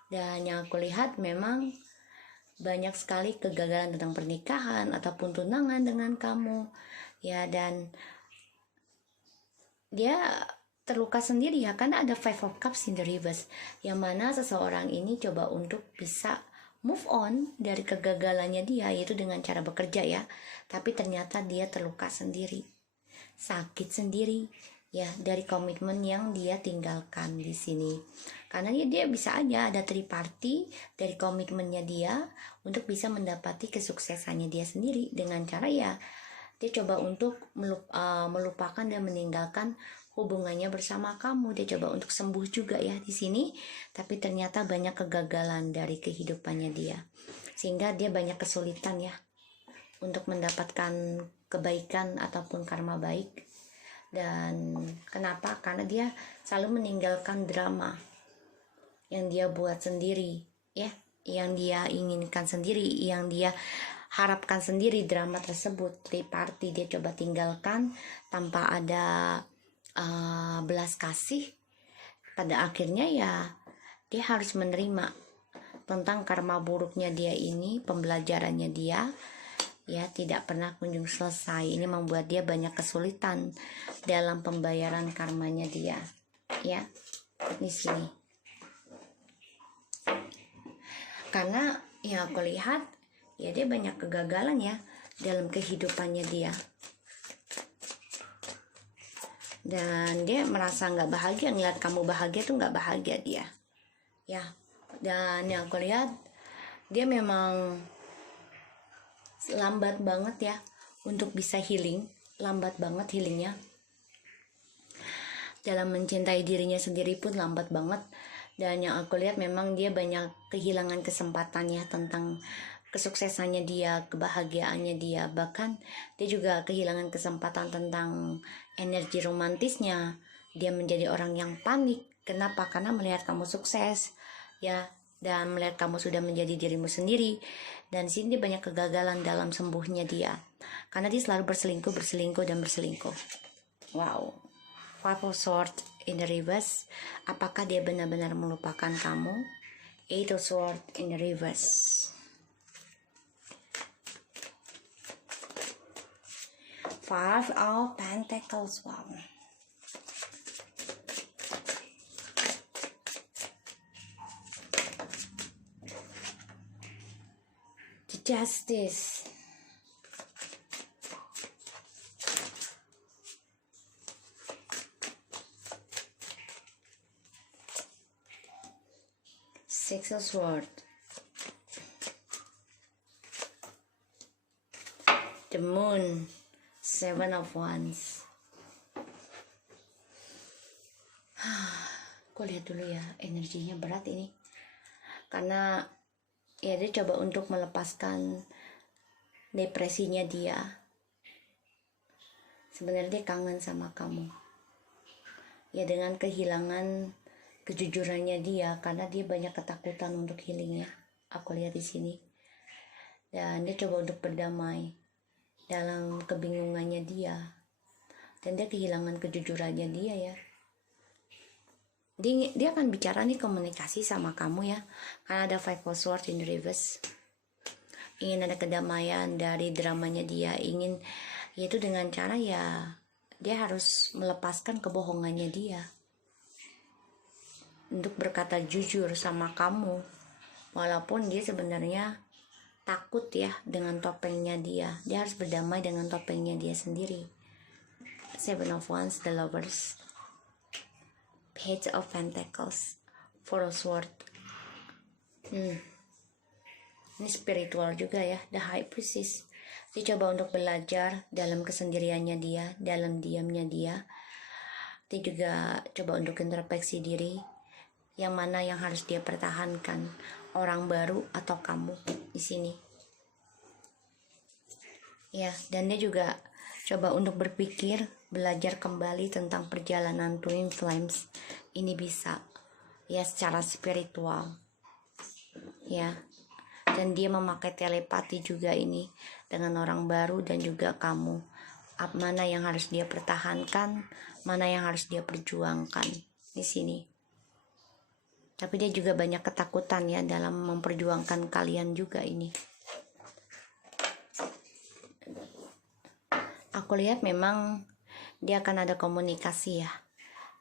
Dan yang aku lihat memang banyak sekali kegagalan tentang pernikahan ataupun tunangan dengan kamu ya, dan dia terluka sendiri ya karena ada Five of Cups in the reverse, yang mana seseorang ini coba untuk bisa move on dari kegagalannya dia, yaitu dengan cara bekerja ya, tapi ternyata dia terluka sendiri, sakit sendiri ya dari komitmen yang dia tinggalkan di sini. Karena dia bisa aja ada triparty dari komitmennya dia untuk bisa mendapati kesuksesannya dia sendiri dengan cara ya dia coba untuk melupakan dan meninggalkan hubungannya bersama kamu. Dia coba untuk sembuh juga ya di sini, tapi ternyata banyak kegagalan dari kehidupannya dia, sehingga dia banyak kesulitan ya untuk mendapatkan kebaikan ataupun karma baik. Dan kenapa? Karena dia selalu meninggalkan drama yang dia buat sendiri ya, yang dia inginkan sendiri, yang dia harapkan sendiri. Drama tersebut triparty dia coba tinggalkan tanpa ada belas kasih. Pada akhirnya ya dia harus menerima tentang karma buruknya dia ini, pembelajarannya dia ya tidak pernah kunjung selesai. Ini membuat dia banyak kesulitan dalam pembayaran karmanya dia ya di sini. Karena yang aku lihat ya dia banyak kegagalan ya dalam kehidupannya dia, dan dia merasa nggak bahagia. Ngeliat kamu bahagia tuh nggak bahagia dia ya. Dan yang aku lihat dia memang lambat banget ya untuk bisa healing, lambat banget healingnya. Dalam mencintai dirinya sendiri pun lambat banget. Dan yang aku lihat memang dia banyak kehilangan kesempatannya tentang kesuksesannya dia, kebahagiaannya dia. Bahkan dia juga kehilangan kesempatan tentang energi romantisnya. Dia menjadi orang yang panik. Kenapa? Karena melihat kamu sukses ya, dan melihat kamu sudah menjadi dirimu sendiri. Dan di sini dia banyak kegagalan dalam sembuhnya dia, karena dia selalu berselingkuh. Wow. Five of Swords in the reverse. Apakah dia benar-benar melupakan kamu? Eight of Swords in the reverse. Five of Pentacles. Wow. The Justice. Six of Swords. The Moon. Seven of Wands. Aku lihat dulu ya, energinya berat ini. Karena ya dia coba untuk melepaskan depresinya dia. Sebenarnya dia kangen sama kamu. Ya dengan kehilangan kejujurannya dia, karena dia banyak ketakutan untuk healingnya. Aku lihat di sini. Dan dia coba untuk berdamai dalam kebingungannya dia, dan dia kehilangan kejujurannya dia ya. Dia akan bicara nih, komunikasi sama kamu ya, karena ada Five of Swords in reverse. Ingin ada kedamaian dari dramanya dia, ingin yaitu dengan cara ya dia harus melepaskan kebohongannya dia untuk berkata jujur sama kamu, walaupun dia sebenarnya takut ya dengan topengnya dia. Dia harus berdamai dengan topengnya dia sendiri. Seven of Wands, the Lovers, Page of Pentacles, Four of Swords. Ini spiritual juga ya, the High Priestess. Dia coba untuk belajar dalam kesendiriannya dia, dalam diamnya dia. Dia juga coba untuk introspeksi diri, yang mana yang harus dia pertahankan, orang baru atau kamu di sini. Ya, dan dia juga coba untuk berpikir, belajar kembali tentang perjalanan Twin Flames. Ini bisa, ya, secara spiritual. Ya, dan dia memakai telepati juga ini dengan orang baru dan juga kamu. Mana yang harus dia pertahankan, mana yang harus dia perjuangkan di sini. Tapi dia juga banyak ketakutan ya dalam memperjuangkan kalian juga ini. Aku lihat memang dia akan ada komunikasi ya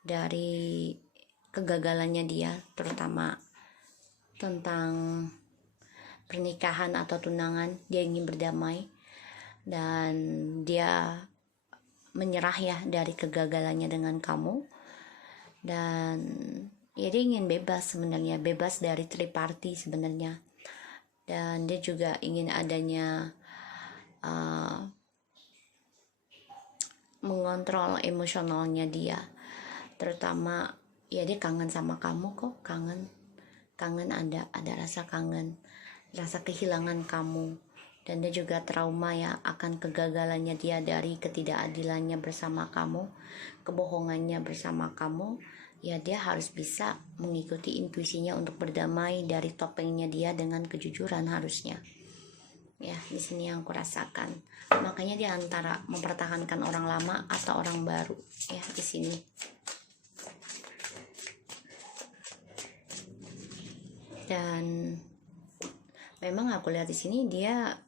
dari kegagalannya dia, terutama tentang pernikahan atau tunangan. Dia ingin berdamai dan dia menyerah ya dari kegagalannya dengan kamu, dan ya dia ingin bebas sebenarnya, bebas dari triparty sebenarnya. Dan dia juga ingin adanya mengontrol emosionalnya dia, terutama ya dia kangen sama kamu kok, kangen ada rasa kangen, rasa kehilangan kamu. Dan dia juga trauma ya akan kegagalannya dia dari ketidakadilannya bersama kamu, kebohongannya bersama kamu. Ya dia harus bisa mengikuti intuisinya untuk berdamai dari topengnya dia dengan kejujuran harusnya. Ya, di sini yang aku rasakan. Makanya dia antara mempertahankan orang lama atau orang baru ya di sini. Dan memang aku lihat di sini dia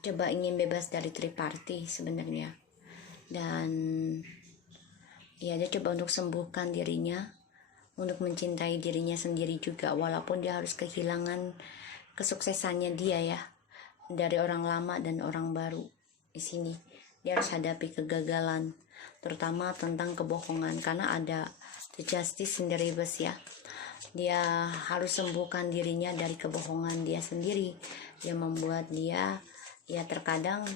coba ingin bebas dari triparty sebenarnya. Dan ya dia coba untuk sembuhkan dirinya, untuk mencintai dirinya sendiri juga, walaupun dia harus kehilangan kesuksesannya dia ya dari orang lama dan orang baru di sini. Dia harus hadapi kegagalan, terutama tentang kebohongan, karena ada the justice in the reverse ya. Dia harus sembuhkan dirinya dari kebohongan dia sendiri yang membuat dia ya terkadang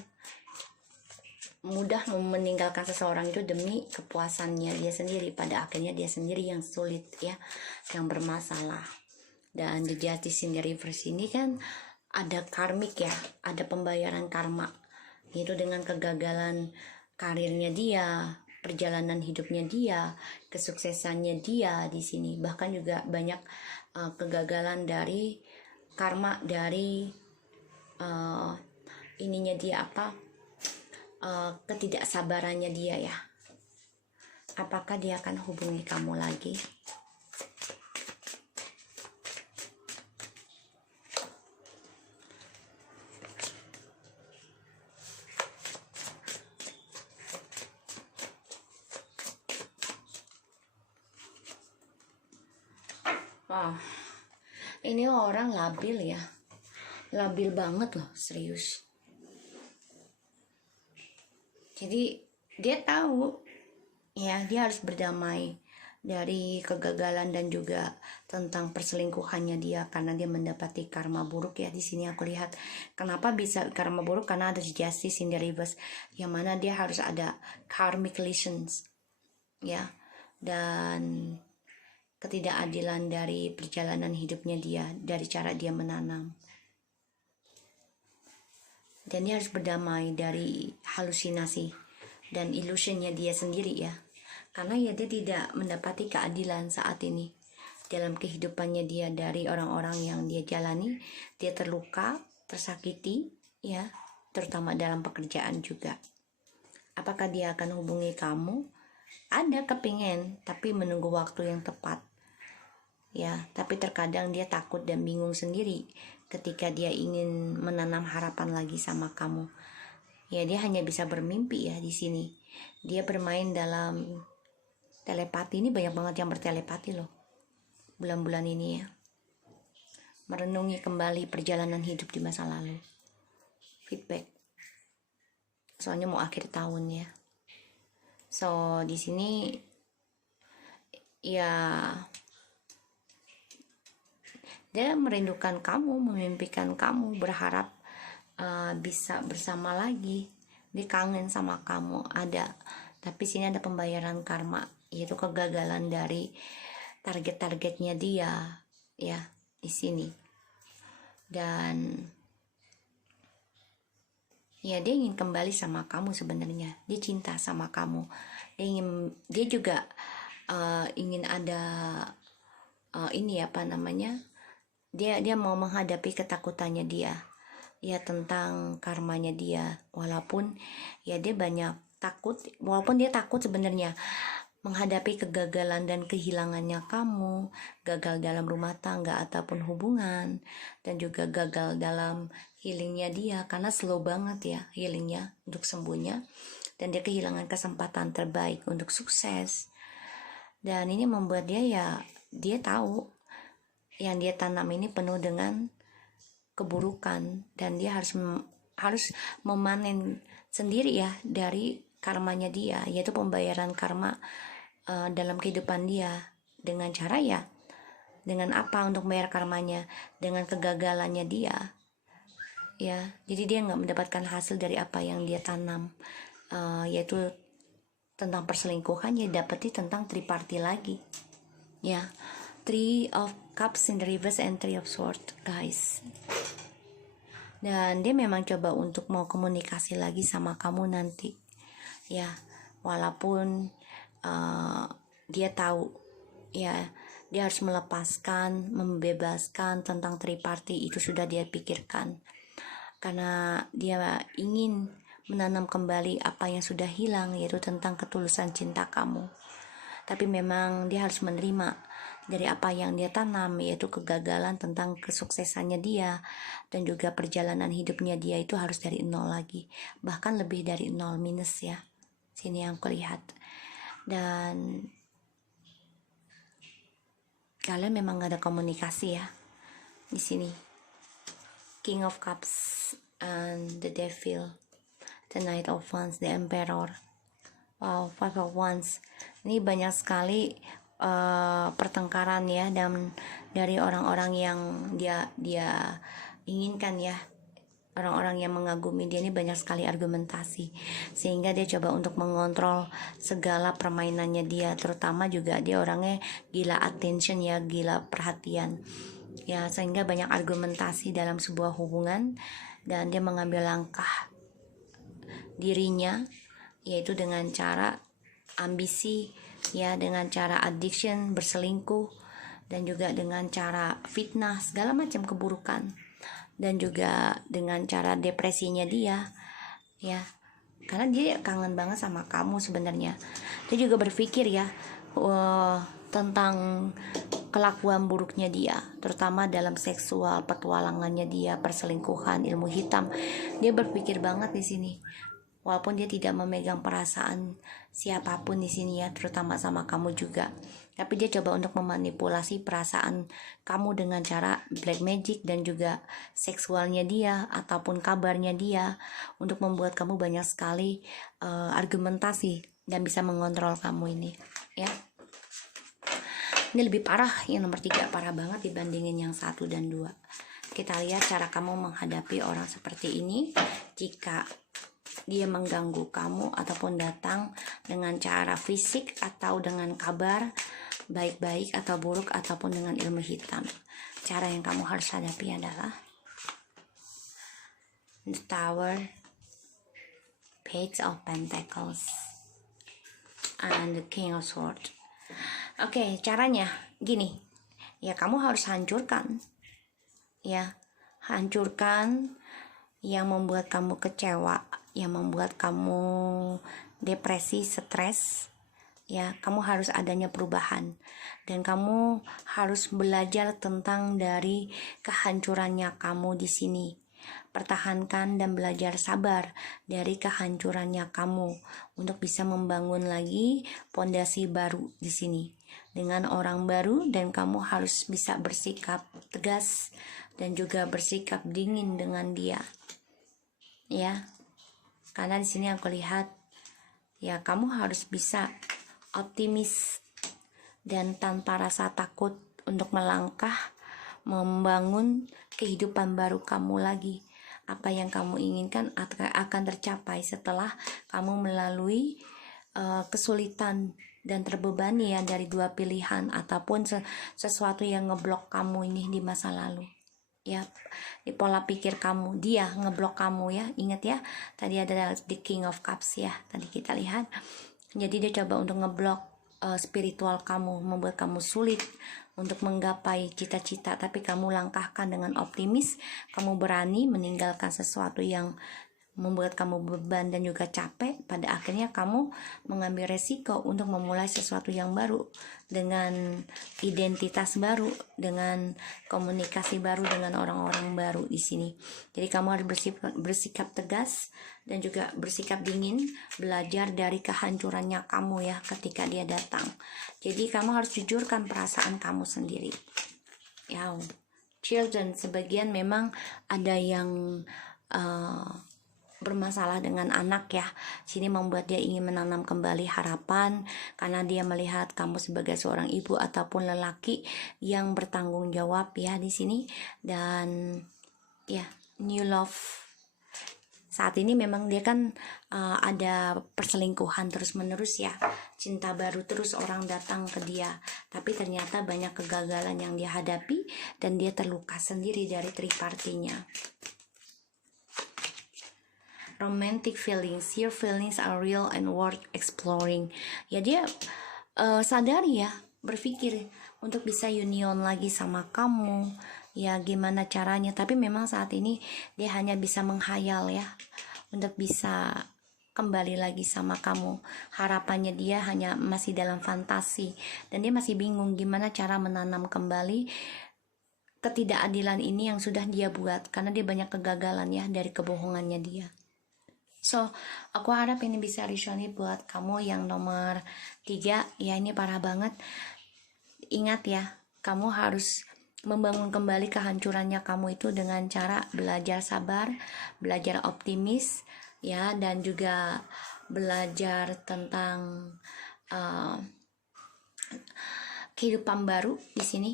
mudah meninggalkan seseorang itu demi kepuasannya dia sendiri. Pada akhirnya dia sendiri yang sulit ya, yang bermasalah. Dan the justice in the reverse ini kan ada karmik ya, ada pembayaran karma, yaitu dengan kegagalan karirnya dia, perjalanan hidupnya dia, kesuksesannya dia di sini. Bahkan juga banyak kegagalan dari karma dari ininya dia ketidaksabarannya dia ya. Apakah dia akan hubungi kamu lagi? Wow, ini orang labil ya, labil banget loh, serius. Jadi dia tahu ya dia harus berdamai dari kegagalan dan juga tentang perselingkuhannya dia, karena dia mendapati karma buruk ya. Di sini aku lihat kenapa bisa karma buruk, karena ada justice in the reverse, yang mana dia harus ada karmic lessons ya, dan ketidakadilan dari perjalanan hidupnya dia, dari cara dia menanam. Dan dia harus berdamai dari halusinasi dan illusionnya dia sendiri ya, karena ya dia tidak mendapati keadilan saat ini dalam kehidupannya dia. Dari orang-orang yang dia jalani, dia terluka, tersakiti ya, terutama dalam pekerjaan juga. Apakah dia akan hubungi kamu? Ada kepingin, tapi menunggu waktu yang tepat ya. Tapi terkadang dia takut dan bingung sendiri ketika dia ingin menanam harapan lagi sama kamu. Ya dia hanya bisa bermimpi ya di sini. Dia bermain dalam telepati. Ini banyak banget yang bertelepati loh bulan-bulan ini ya. Merenungi kembali perjalanan hidup di masa lalu. Feedback. Soalnya mau akhir tahun ya. So di sini ya dia merindukan kamu, memimpikan kamu, berharap bisa bersama lagi. Dia kangen sama kamu, ada. Tapi sini ada pembayaran karma, yaitu kegagalan dari target-targetnya dia, ya, di sini. Dan ya, dia ingin kembali sama kamu sebenarnya. Dia cinta sama kamu. Dia juga ingin ada ini apa namanya? Dia mau menghadapi ketakutannya dia. Ya, tentang karmanya dia. Walaupun ya dia banyak takut, walaupun dia takut sebenarnya menghadapi kegagalan dan kehilangannya kamu, gagal dalam rumah tangga ataupun hubungan, dan juga gagal dalam healingnya dia, karena slow banget ya healingnya untuk sembuhnya, dan dia kehilangan kesempatan terbaik untuk sukses. Dan ini membuat dia tahu yang dia tanam ini penuh dengan keburukan, dan dia harus memanen sendiri ya dari karmanya dia, yaitu pembayaran karma dalam kehidupan dia. Dengan cara ya, dengan apa untuk membayar karmanya? Dengan kegagalannya dia, ya. Jadi dia nggak mendapatkan hasil dari apa yang dia tanam, yaitu tentang perselingkuhan. Ya dapeti tentang triparty lagi, ya. Three of Cups in the reverse and Three of Swords, guys. Dan dia memang coba untuk mau komunikasi lagi sama kamu nanti, ya. Walaupun dia tahu ya dia harus melepaskan, membebaskan tentang triparty, itu sudah dia pikirkan, karena dia ingin menanam kembali apa yang sudah hilang, yaitu tentang ketulusan cinta kamu. Tapi memang dia harus menerima dari apa yang dia tanam, yaitu kegagalan tentang kesuksesannya dia, dan juga perjalanan hidupnya dia itu harus dari nol lagi, bahkan lebih dari nol, minus ya. Sini yang kulihat. Dan kalian memang gak ada komunikasi ya di sini. King of Cups and the Devil, the Knight of Wands, the Emperor. Wow, Five of Wands. Ini banyak sekali pertengkaran ya, dan dari orang-orang yang dia inginkan ya. Orang-orang yang mengagumi dia ini banyak sekali argumentasi, sehingga dia coba untuk mengontrol segala permainannya dia, terutama juga dia orangnya gila attention ya, gila perhatian ya, sehingga banyak argumentasi dalam sebuah hubungan. Dan dia mengambil langkah dirinya, yaitu dengan cara ambisi ya, dengan cara addiction, berselingkuh, dan juga dengan cara fitnah, segala macam keburukan, dan juga dengan cara depresinya dia ya, karena dia kangen banget sama kamu sebenarnya. Dia juga berpikir ya tentang kelakuan buruknya dia, terutama dalam seksual, petualangannya dia, perselingkuhan, ilmu hitam. Dia berpikir banget di sini, walaupun dia tidak memegang perasaan siapapun di sini ya, terutama sama kamu juga. Tapi dia coba untuk memanipulasi perasaan kamu dengan cara black magic dan juga seksualnya dia ataupun kabarnya dia, untuk membuat kamu banyak sekali argumentasi dan bisa mengontrol kamu ini ya. Ini lebih parah, yang nomor 3 parah banget dibandingin yang 1 dan 2. Kita lihat cara kamu menghadapi orang seperti ini jika dia mengganggu kamu ataupun datang dengan cara fisik atau dengan kabar baik-baik atau buruk ataupun dengan ilmu hitam. Cara yang kamu harus hadapi adalah the Tower, Page of Pentacles, and the King of Swords. Oke, caranya gini ya, kamu harus hancurkan ya, hancurkan yang membuat kamu kecewa, yang membuat kamu depresi, stres ya. Kamu harus adanya perubahan, dan kamu harus belajar tentang dari kehancurannya kamu di sini. Pertahankan dan belajar sabar dari kehancurannya kamu untuk bisa membangun lagi pondasi baru di sini dengan orang baru. Dan kamu harus bisa bersikap tegas dan juga bersikap dingin dengan dia ya, karena di sini aku lihat ya, kamu harus bisa optimis dan tanpa rasa takut untuk melangkah membangun kehidupan baru kamu lagi, apa yang kamu inginkan akan tercapai setelah kamu melalui kesulitan dan terbebani ya dari dua pilihan ataupun sesuatu yang ngeblok kamu ini di masa lalu. Ya, di pola pikir kamu, dia ngeblok kamu ya. Ingat ya, tadi ada the King of Cups ya, tadi kita lihat. Jadi dia coba untuk ngeblok spiritual kamu, membuat kamu sulit untuk menggapai cita-cita, tapi kamu langkahkan dengan optimis. Kamu berani meninggalkan sesuatu yang membuat kamu beban dan juga capek. Pada akhirnya kamu mengambil resiko untuk memulai sesuatu yang baru dengan identitas baru, dengan komunikasi baru dengan orang-orang baru di sini. Jadi kamu harus bersikap tegas dan juga bersikap dingin, belajar dari kehancurannya kamu ya ketika dia datang. Jadi kamu harus jujurkan perasaan kamu sendiri. Ya, children, sebagian memang ada yang bermasalah dengan anak ya. Sini membuat dia ingin menanam kembali harapan karena dia melihat kamu sebagai seorang ibu ataupun lelaki yang bertanggung jawab ya di sini. Dan ya, new love. Saat ini memang dia kan ada perselingkuhan terus-menerus ya. Cinta baru terus orang datang ke dia. Tapi ternyata banyak kegagalan yang dia hadapi dan dia terluka sendiri dari tripartinya. Romantic feelings, your feelings are real and worth exploring. Ya dia sadari ya, berpikir untuk bisa union lagi sama kamu. Ya gimana caranya, tapi memang saat ini dia hanya bisa menghayal ya, untuk bisa kembali lagi sama kamu. Harapannya dia hanya masih dalam fantasi, dan dia masih bingung gimana cara menanam kembali ketidakadilan ini yang sudah dia buat, karena dia banyak kegagalan ya dari kebohongannya dia. So, aku harap ini bisa resonate buat kamu yang nomor 3. Ya, ini parah banget. Ingat ya, kamu harus membangun kembali kehancurannya kamu itu dengan cara belajar sabar, belajar optimis, ya, dan juga belajar tentang kehidupan baru di sini.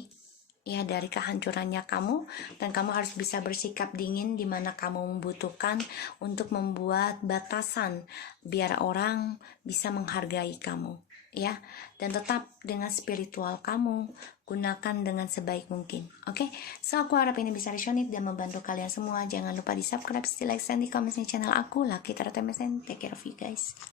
Ya, dari kehancurannya kamu, dan kamu harus bisa bersikap dingin di mana kamu membutuhkan untuk membuat batasan biar orang bisa menghargai kamu ya, dan tetap dengan spiritual kamu, gunakan dengan sebaik mungkin. Oke, so aku harap ini bisa resonate dan membantu kalian semua. Jangan lupa di subscribe, like, dan di comment channel aku, Lucky Tarot MSN. Take care of you guys.